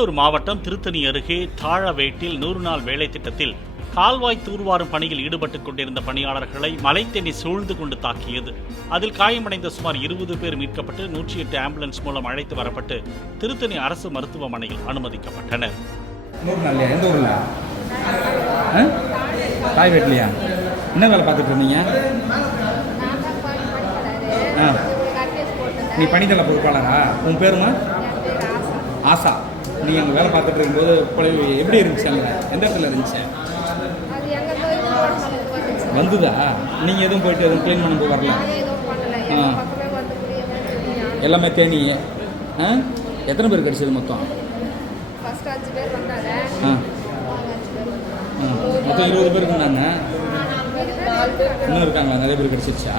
திருவள்ளூர் மாவட்டம் திருத்தணி அருகே தாழவேட்டில் 100 நாள் வேலை திட்டத்தில் கால்வாய் தூர்வாரும் பணியில் ஈடுபட்டுக் கொண்டிருந்த பணியாளர்களை மலைத்தண்ணி சூழ்ந்து கொண்டு தாக்கியது. அதில் காயமடைந்த சுமார் 20 பேர் மீட்கப்பட்டு 108 ஆம்புலன்ஸ் மூலம் அழைத்து வரப்பட்டு திருத்தணி அரசு மருத்துவமனையில் அனுமதிக்கப்பட்டனர். 100 நாள் எந்த ஊர்ல? தாய்வேட்லையா? என்ன வேலை பார்த்துட்டு இருந்தீங்க? நீ பணித்தள பொறுப்பாளரா? உன் பேருமா? ஆசா. நீ அங்கே வேலை பார்த்துட்டு இருக்கும்போது குழந்தை எப்படி இருந்துச்சு? அங்கே எந்த இடத்துல இருந்துச்சு? வந்துதா? நீங்கள் எதுவும் போயிட்டு எதுவும் க்ளீன் பண்ணும்போது வரல? எல்லாமே தேனி. எத்தனை பேர் கிடச்சிது மொத்தம்? மொத்தம் 20 பேர் இருந்தாங்க. இன்னும் இருக்காங்களா? நிறைய பேர் கிடச்சிருச்சா?